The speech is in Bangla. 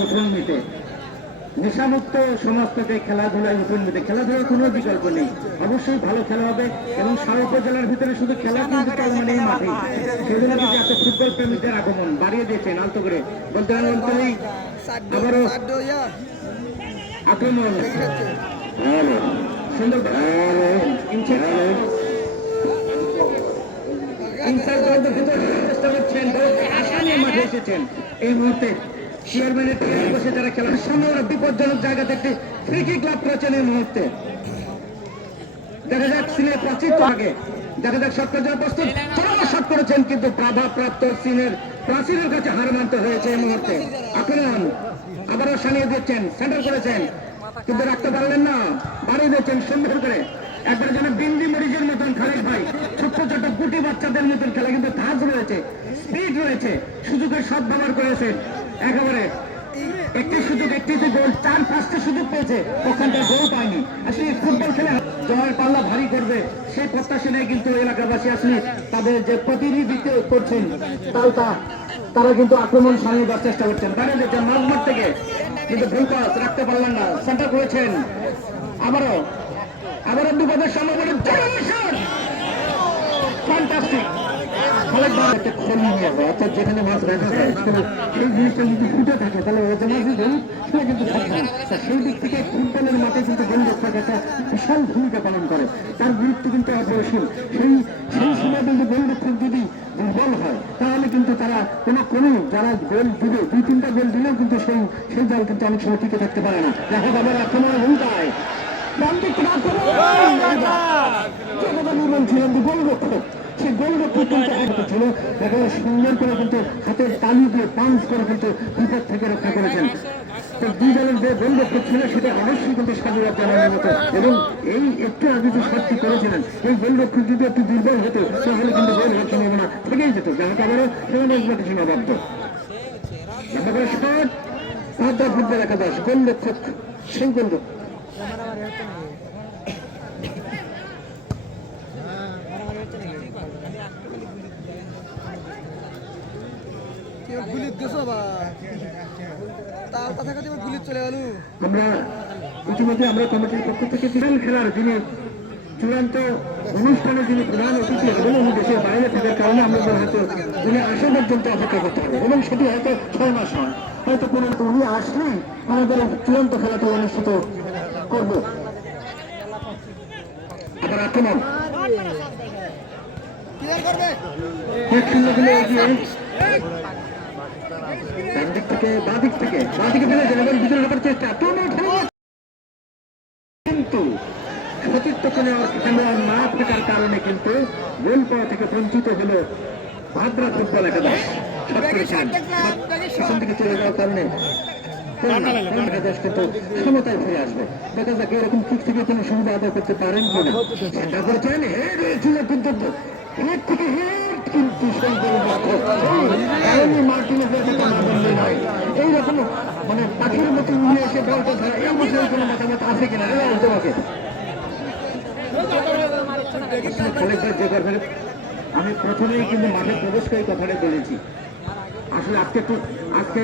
উঠুন নিতে নেশামুক্ত সমাজ থেকে খেলাধুলায় উঠুন নিতে খেলাধুলার কোনো বিকল্প নেই। অবশ্যই ভালো খেলা হবে এবং সারা উপজেলার ভিতরে শুধু খেলা কিন্তু এই মাঠে। সেজন্য কিন্তু এত ফুটবল প্রেমীদের আগমন বাড়িয়ে দিয়েছেন আলতো করে। বলতে পারেন আবারও আক্রমণ সুন্দর চেষ্টা করছেন। আশা মাঠে এসেছেন। এই মুহূর্তে চেয়ারম্যানের চেয়ারে বসে যারা খেলার সামনে ওরা বিপজ্জনক জায়গাতে একটি ফ্রি কিক করেছেন এই মুহূর্তে। দেখা যাক সিনের প্রাচীর আগে। দেখা যাক শট করার প্রস্তুত শট করেছেন, কিন্তু বাধা সিনের প্রাচীরের কাছে হার মানতে হয়েছে এই মুহূর্তে। আক্রমণ। আবারও সানিয়ে দিচ্ছেন সেন্টার করেছেন। কিন্তু রাখতে পারলেন না, বাড়িয়ে দিচ্ছেন সুন্দর করে। একবার যেন বিন্দি মরিচের মতন খালেক ভাই, ছোট্ট ছোট্ট গুটি বাচ্চাদের মতন খেলা, কিন্তু ধাজ রয়েছে স্পিড রয়েছে, সুযোগের সব ব্যবহার করেছেন। একেবারে একটি সুযোগ, একটি গোল, চার সুযোগ পেয়েছে ওখানটা গোল পায়নি। আসলে ফুটবল জয়ের পাল্লা ভারী করবে, সেই প্রত্যাশা কিন্তু এলাকাবাসী আসলে তাদের যে প্রতিনিধিত্ব করছেন তারা কিন্তু আক্রমণ দেওয়ার চেষ্টা করছেন। দিচ্ছেন মাঝমাঠ থেকে কিন্তু ভুল রাখতে পারলেন না, সেন্টার করেছেন। আবারও আবারও বিপদের সম্ভাবনা ফ্যান্টাস্টিক একটা খলি নিয়ে যাবে অর্থাৎ যেখানে মাছ রাখা হয় সেই জিনিসটা যদি ফুটে থাকে তাহলে ওই ধরুন সেটা কিন্তু থাকবে সেই দিক থেকে ফুটবলের মাঠে কিন্তু গোলরক্ষক একটা বিশাল ভূমিকা পালন করে। তার গুরুত্ব কিন্তু অপরিসীম। সেই সেই সময় কিন্তু গোলরক্ষক যদি দুর্বল হয় তাহলে কিন্তু তারা কোনো কোনো যারা গোল দিবে দুই তিনটা গোল দিলেও কিন্তু সেই সেই দল কিন্তু অনেক সময় টিকে থাকতে পারে না। দেখা যাবে আক্রমণের ভূমিকায় ডান দিক থেকে আক্রমণ গোলরক্ষক সে গোলরক্ষক কিন্তু একটা ছিল একেবারে সুন্দর করে কিন্তু হাতের তালি দিয়ে পাঞ্চ করে কিন্তু বিপদ থেকে রক্ষা করেছেন দুই দলের যে গোলরক্ষক ছিল সেটা অবশ্যই কিন্তু সাজুরাত জানানোর এবং এই একটু আগে যে শটটি করেছিলেন এই গোলরক্ষক যদি একটু দুর্বল হতো তাহলে কিন্তু গোল হওয়ার সম্ভাবনা যেত যাহাতে আবারও সেখানে একবারটি সীমাবদ্ধ শট পাঁচ একাদশ গোলরক্ষক সেই কেউ গুলিত গেছো বা তার কথা কাছে গুলিত চলে গেল। আমরা ইতিমধ্যে আমরা কমিটির পক্ষ থেকে বিশাল খেলার যিনি চূড়ান্ত অনুষ্ঠানে যিনি প্রধান অতিথি হবেন উনি দেশের বাইরে থাকার কারণে আমাদের হয়তো উনি আসা পর্যন্ত অপেক্ষা করতে হবে এবং সেটি হয়তো ছয় মাস হয় হয়তো কোনো উনি আসলেই আমাদের চূড়ান্ত খেলাটা অনুষ্ঠিত করব। আবার আক্রমণ। এক শূন্য এগিয়ে। ডান দিক থেকে বাঁ দিক থেকে বাঁ দিকে ফেলেছেন এবং ভিতরে ঢোকার চেষ্টা। টোনো কিন্তু সতীর্থ কোনো খেলোয়াড় না থাকার কারণে কিন্তু গোল পাওয়া থেকে বঞ্চিত হলো ভাদ্রা ফুটবল একাদশ। শট করেছেন চলে যাওয়ার কারণে সমতায় ফিরে আসবে। দেখা যাক এরকম কিক থেকে কোনো সুবিধা আদায় করতে পারেন কিনা। করেছেন কিন্তু হেড থেকে হেড কিন্তু সেই এইরকম মানে পাখির মতো উড়ে এসে বলটা ধরা এই কোনো মতামত আছে কিনা? এরা কথাটা আমি প্রথমেই কিন্তু মাঠে প্রবেশ করে কথাটা বলেছি। আসলে আজকে একটু আজকে